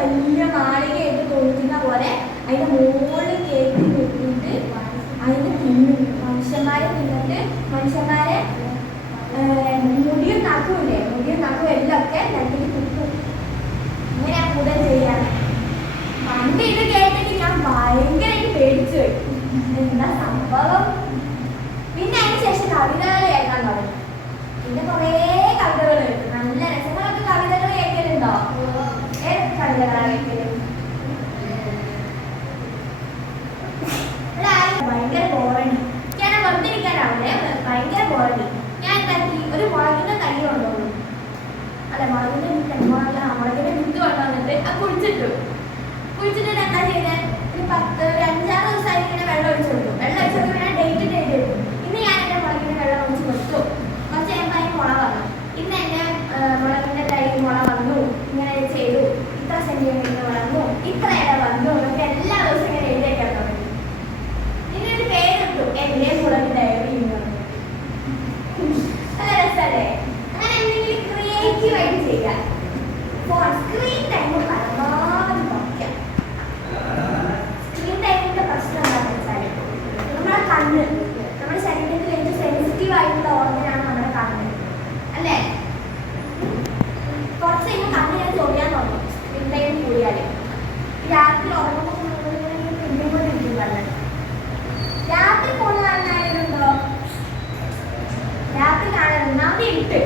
വലിയ മാളികയായിട്ട് തോന്നിക്കുന്ന പോലെ അതിന്റെ മുകളിൽ കേക്ക് കൂട്ടിയിട്ട് അതിന് തിന്നും. മനുഷ്യന്മാരെ തിന്നിട്ട് മനുഷ്യന്മാരെ മുടിയും നഖമില്ലേ, മുടിയും നഖവും എല്ലാം ഒക്കെ തട്ടിൽ കുത്തും. ഇങ്ങനെ കൂടുതൽ ചെയ്യാണ്. പണ്ട് ഇത് കേട്ടിട്ട് ഞാൻ ഭയങ്കരമായിട്ട് പേടിച്ചു പോയി. എന്താ സംഭവം? പിന്നെ അതിന് ശേഷം കവിതകൾ കേൾക്കാൻ തുടങ്ങി. പിന്നെ കുറേ കവിതകൾ കേട്ടു. നല്ല രസങ്ങളൊക്കെ കവിതകൾ കേൾക്കലുണ്ടോ? ഏതൊക്കെ കവിതകളാണ് കേൾക്കല്? ഭയങ്കര ബോറടി. ഞാൻ വെറുതെ ഇരിക്കാനാവില്ലേ, ഭയങ്കര ബോറടി. ഞാൻ എന്താക്കി, ഒരു മുളകിന്റെ തൈ കൊണ്ടുപോകും. അല്ല, മുളകിന്റെ മുളകിന്റെ വിത്ത് കൊണ്ടുവന്നിട്ട് അത് കുഴിച്ചിട്ടു. കുഴിച്ചിട്ട് എന്താ ചെയ്തത്? ഒരു 5-6 ദിവസമായി ഇങ്ങനെ വെള്ളം ഒഴിച്ചു കൊടുക്കും. വെള്ളം ഒഴിച്ചു കൊടുക്കും, ഡേറ്റ് എടുക്കും. ഇന്ന് ഞാൻ എൻ്റെ മുളകിന്റെ വെള്ളം ഒഴിച്ച് കൊടുത്തു. കുറച്ച് കഴിയുമ്പോൾ അതിന് മുള വന്നു. ഇന്ന് എൻ്റെ മുളകിന്റെ തൈ മുള വന്നു, ഇങ്ങനെ ചെയ്തു, ഇത്ര സെന്റിമീറ്റർ വളർന്നു, ഇത്ര ഇട വന്നു എന്നൊക്കെ എല്ലാ ദിവസവും ഇങ്ങനെ എഴുതിയേക്കാൻ തുടങ്ങി. ഇതിനൊരു പേരിട്ടു, എൻ്റെ മുളക് ഡയറി എന്ന് പറഞ്ഞു. നല്ല രസമല്ലേ? അങ്ങനെ എന്തെങ്കിലും ക്രിയേറ്റീവ് ആയിട്ട് ചെയ്യാം. ഫോൺ സ്ക്രീൻ ടൈം പരമാവധി കുറയ്ക്കാം. സ്ക്രീൻ ടൈമിന്റെ പ്രശ്നം എന്താണെന്ന് വെച്ചാൽ നമ്മുടെ കണ്ണ്, നമ്മുടെ ശരീരത്തിൽ ഏറ്റവും സെൻസിറ്റീവ് ആയിട്ടുള്ള ഓർഗനാണ് നമ്മുടെ കണ്ണ്, അല്ലേ? കുറച്ച് കഴിഞ്ഞാൽ കണ്ണ് ഞാൻ ചൊറിയാൻ തുടങ്ങും സ്ക്രീൻ ടൈം കൂടിയാൽ. രാത്രി ഉറങ്ങുമ്പോൾ പിന്നെക്കൊണ്ടിരിക്കും കണ്ണ്. രാത്രി ഫോൺ കാണാനുണ്ടോ? രാത്രി കാണാൻ ഒന്നാമത് ഇരുട്ട്.